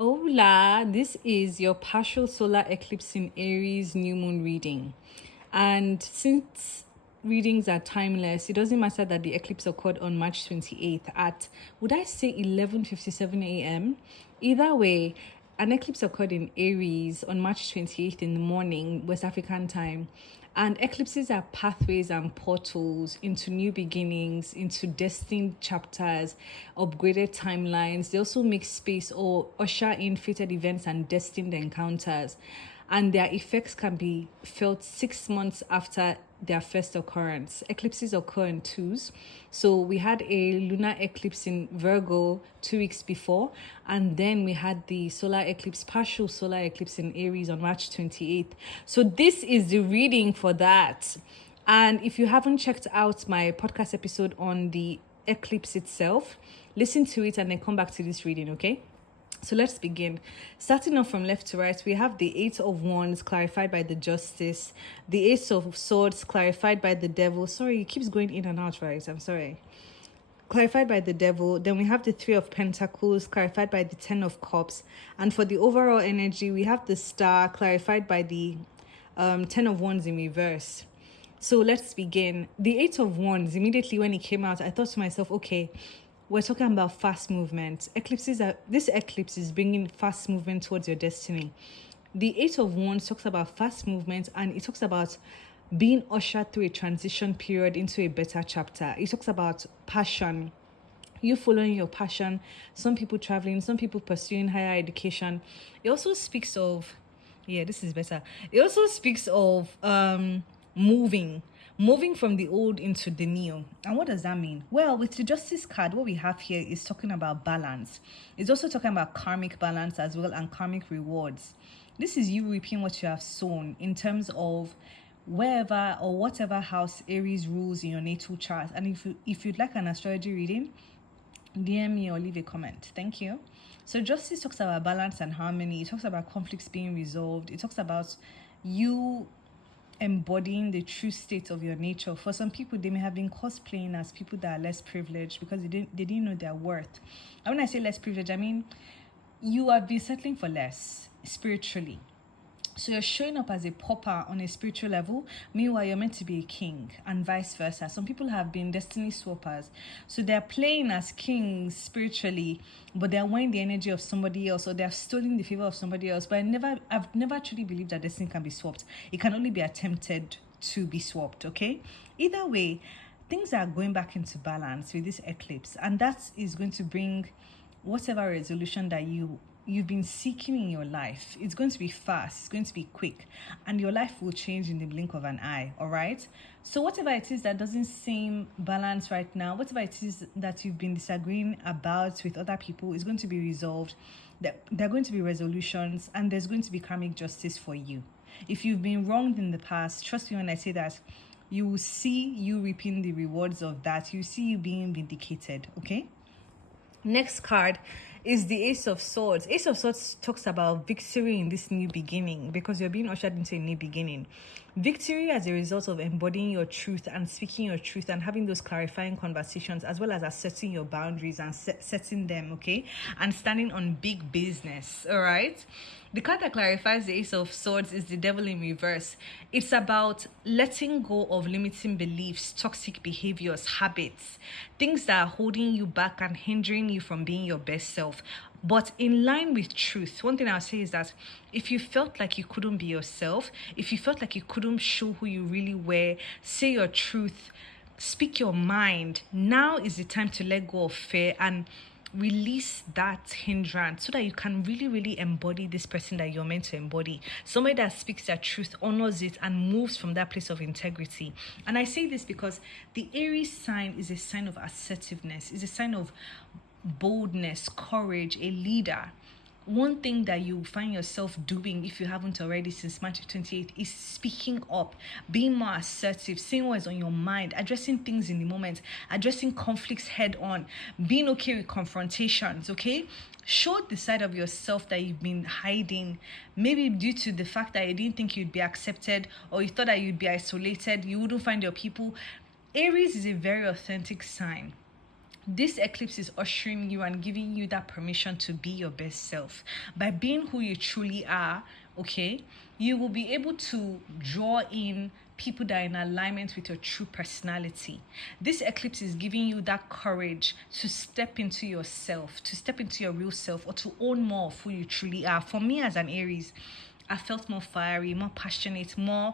Hola, this is your partial solar eclipse in Aries new moon reading. And since readings are timeless, it doesn't matter that the eclipse occurred on March 28th at, would I say 11:57 a.m.? Either way, an eclipse occurred in Aries on March 28th in the morning, West African time. And eclipses are pathways and portals into new beginnings, into destined chapters, upgraded timelines. They also make space or usher in fated events and destined encounters. And their effects can be felt 6 months after their first occurrence. Eclipses occur in twos. So we had a lunar eclipse in Virgo 2 weeks before, and then we had the solar eclipse, partial solar eclipse in Aries on March 28th. So this is the reading for that. And if you haven't checked out my podcast episode on the eclipse itself, listen to it and then come back to this reading, okay? So let's begin. Starting off from left to right, we have the Eight of Wands clarified by the Justice, the Ace of Swords clarified by the Devil. Sorry, it keeps going in and out, right? I'm sorry. Clarified by the Devil. Then we have the Three of Pentacles clarified by the Ten of Cups. And for the overall energy, we have the Star clarified by the Ten of Wands in reverse. So let's begin. The Eight of Wands, immediately when it came out, I thought to myself, okay, we're talking about fast movement. This eclipse is bringing fast movement towards your destiny. The Eight of Wands talks about fast movement, and it talks about being ushered through a transition period into a better chapter. It talks about passion, you following your passion, some people traveling, some people pursuing higher education. It also speaks of, this is better. It also speaks of moving from the old into the new. And what does that mean? Well, with the Justice card, what we have here is talking about balance. It's also talking about karmic balance as well, and karmic rewards. This is you reaping what you have sown in terms of wherever or whatever house Aries rules in your natal chart. And if you'd like an astrology reading, DM me or leave a comment. Thank you. So Justice talks about balance and harmony. It talks about conflicts being resolved. It talks about you embodying the true state of your nature. For some people, they may have been cosplaying as people that are less privileged because they didn't know their worth. And when I say less privileged, I mean you have been settling for less spiritually. So you're showing up as a pauper on a spiritual level. Meanwhile, you're meant to be a king, and vice versa. Some people have been destiny swappers. So they're playing as kings spiritually, but they're wearing the energy of somebody else, or they're stealing the favor of somebody else. But I've never truly believed that destiny can be swapped. It can only be attempted to be swapped, okay? Either way, things are going back into balance with this eclipse, and that is going to bring whatever resolution that you've been seeking in your life. It's going to be fast, it's going to be quick, and your life will change in the blink of an eye. All right, so whatever it is that doesn't seem balanced right now, whatever it is that you've been disagreeing about with other people, is going to be resolved. There are going to be resolutions, and there's going to be karmic justice for you. If you've been wronged in the past, trust me when I say that you will see you reaping the rewards of that. You see you being vindicated. Okay, next card is the Ace of Swords. Ace of Swords talks about victory in this new beginning, because you're being ushered into a new beginning. Victory as a result of embodying your truth and speaking your truth and having those clarifying conversations, as well as asserting your boundaries and setting them, okay? And standing on big business, all right? The card that clarifies the Ace of Swords is the Devil in reverse. It's about letting go of limiting beliefs, toxic behaviors, habits, things that are holding you back and hindering you from being your best self, but in line with truth. One thing I'll say is that if you felt like you couldn't be yourself, if you felt like you couldn't show who you really were, say your truth, speak your mind, now is the time to let go of fear and release that hindrance, so that you can really embody this person that you're meant to embody. Somebody that speaks their truth, honors it, and moves from that place of integrity. And I say this because the Aries sign is a sign of assertiveness, is a sign of boldness, courage, a leader. One thing that you find yourself doing, if you haven't already since March 28th, is speaking up, being more assertive, saying what is on your mind, addressing things in the moment, addressing conflicts head on, being okay with confrontations, okay? Show the side of yourself that you've been hiding, maybe due to the fact that you didn't think you'd be accepted, or you thought that you'd be isolated, you wouldn't find your people. Aries is a very authentic sign. This eclipse is ushering you and giving you that permission to be your best self. By being who you truly are, okay, you will be able to draw in people that are in alignment with your true personality. This eclipse is giving you that courage to step into yourself, to step into your real self, or to own more of who you truly are. For me as an Aries, I felt more fiery, more passionate, more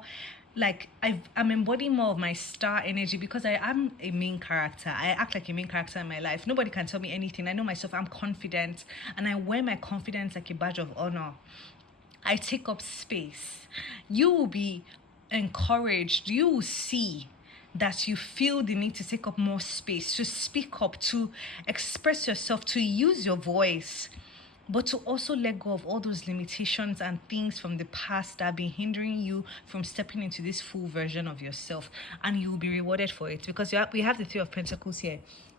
like I'm embodying more of my star energy because I am a main character. I act like a main character in my life. Nobody can tell me anything. I know myself. I'm confident, and I wear my confidence like a badge of honor. I take up space. You will be encouraged. You will see that you feel the need to take up more space, to speak up, to express yourself, to use your voice, but to also let go of all those limitations and things from the past that have been hindering you from stepping into this full version of yourself. And you will be rewarded for it because we have the Three of Pentacles here.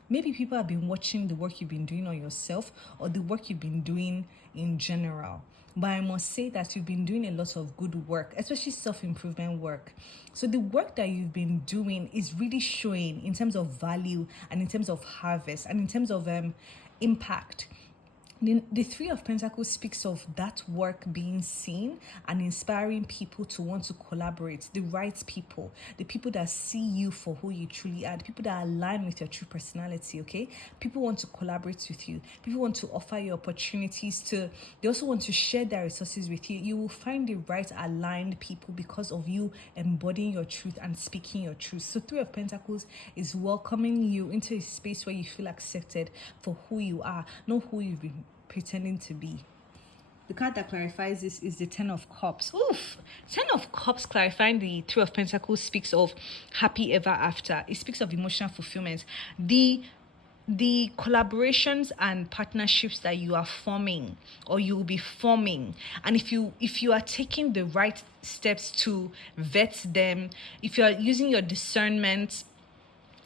Maybe people have been watching the work you've been doing on yourself or the work you've been doing in general. But I must say that you've been doing a lot of good work, especially self-improvement work. So the work that you've been doing is really showing in terms of value and in terms of harvest and in terms of impact. The Three of Pentacles speaks of that work being seen and inspiring people to want to collaborate, the right people, the people that see you for who you truly are, the people that align with your true personality, okay? People want to collaborate with you. People want to offer you opportunities they also want to share their resources with you. You will find the right aligned people because of you embodying your truth and speaking your truth. So Three of Pentacles is welcoming you into a space where you feel accepted for who you are, not who you've been pretending to be. The card that clarifies this is the Ten of Cups. Oof! Ten of Cups clarifying the Three of Pentacles speaks of happy ever after. It speaks of emotional fulfillment. The collaborations and partnerships that you are forming or you will be forming, and if you are taking the right steps to vet them, if you are using your discernment,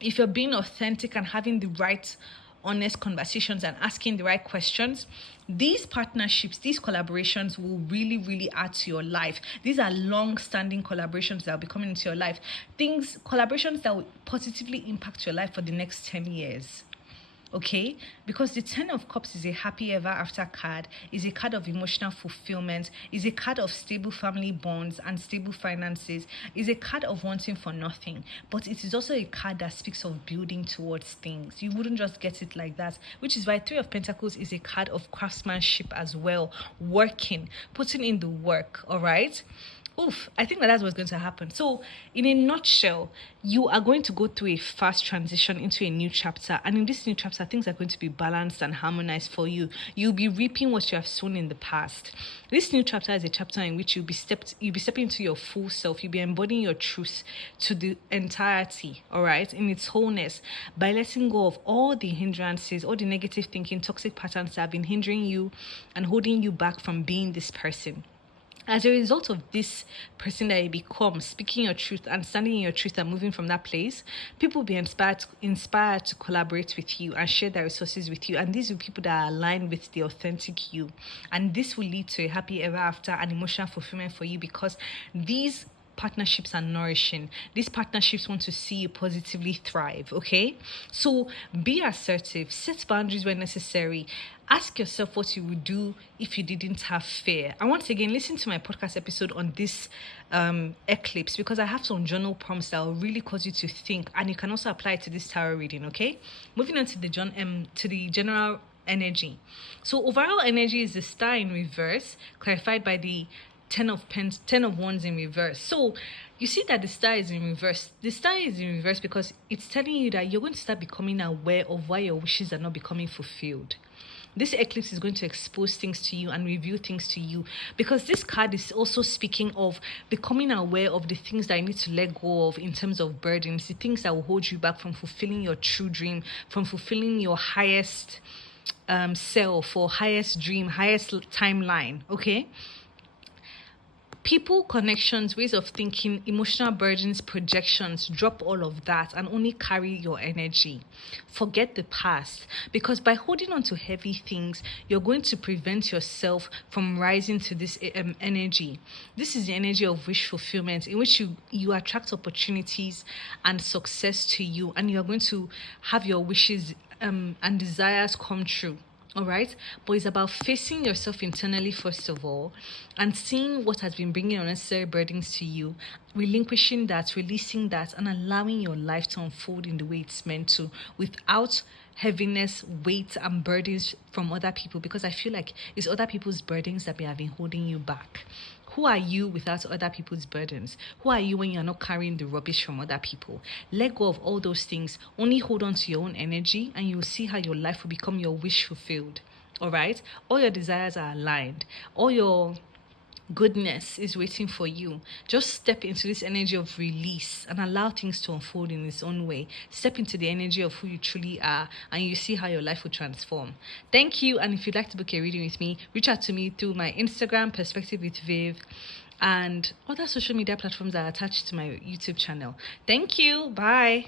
if you're being authentic and having the right honest conversations and asking the right questions, these partnerships, these collaborations will really, really add to your life. These are long-standing collaborations that will be coming into your life. Collaborations that will positively impact your life for the next 10 years. Okay, because the Ten of Cups is a happy ever after card, is a card of emotional fulfillment, is a card of stable family bonds and stable finances, is a card of wanting for nothing, but it is also a card that speaks of building towards things. You wouldn't just get it like that, which is why Three of Pentacles is a card of craftsmanship as well, working, putting in the work. All right. I think that's what's going to happen. So in a nutshell, you are going to go through a fast transition into a new chapter. And in this new chapter, things are going to be balanced and harmonized for you. You'll be reaping what you have sown in the past. This new chapter is a chapter in which you'll be stepping into your full self. You'll be embodying your truth to the entirety, all right, in its wholeness, by letting go of all the hindrances, all the negative thinking, toxic patterns that have been hindering you and holding you back from being this person. As a result of this person that you become, speaking your truth and standing in your truth and moving from that place, people will be inspired to collaborate with you and share their resources with you. And these are people that are aligned with the authentic you. And this will lead to a happy ever after and emotional fulfillment for you because these partnerships are nourishing. These partnerships want to see you positively thrive, okay? So be assertive, set boundaries where necessary. Ask yourself what you would do if you didn't have fear. And once again, listen to my podcast episode on this eclipse because I have some journal prompts that will really cause you to think, and you can also apply it to this tarot reading, okay? Moving on to the general energy. So overall energy is the star in reverse, clarified by the Ten of Wands in reverse. So you see that the star is in reverse. The star is in reverse because it's telling you that you're going to start becoming aware of why your wishes are not becoming fulfilled. This eclipse is going to expose things to you and reveal things to you because this card is also speaking of becoming aware of the things that you need to let go of in terms of burdens, the things that will hold you back from fulfilling your true dream, from fulfilling your highest self or highest dream, highest timeline, okay? People, connections, ways of thinking, emotional burdens, projections, drop all of that and only carry your energy. Forget the past, because by holding on to heavy things, you're going to prevent yourself from rising to this energy. This is the energy of wish fulfillment, in which you attract opportunities and success to you, and you're going to have your wishes and desires come true. All right, but it's about facing yourself internally first of all, and seeing what has been bringing unnecessary burdens to you, relinquishing that, releasing that, and allowing your life to unfold in the way it's meant to, without heaviness, weight, and burdens from other people. Because I feel like it's other people's burdens that have been holding you back. Who are you without other people's burdens? Who are you when you're not carrying the rubbish from other people? Let go of all those things. Only hold on to your own energy, and you'll see how your life will become your wish fulfilled. All right? All your desires are aligned. All your goodness is waiting for you. Just step into this energy of release and allow things to unfold in its own way. Step into the energy of who you truly are, and you see how your life will transform. Thank you. And if you'd like to book a reading with me, reach out to me through my Instagram, Perspective with Viv, and other social media platforms that are attached to my YouTube channel. Thank you. Bye.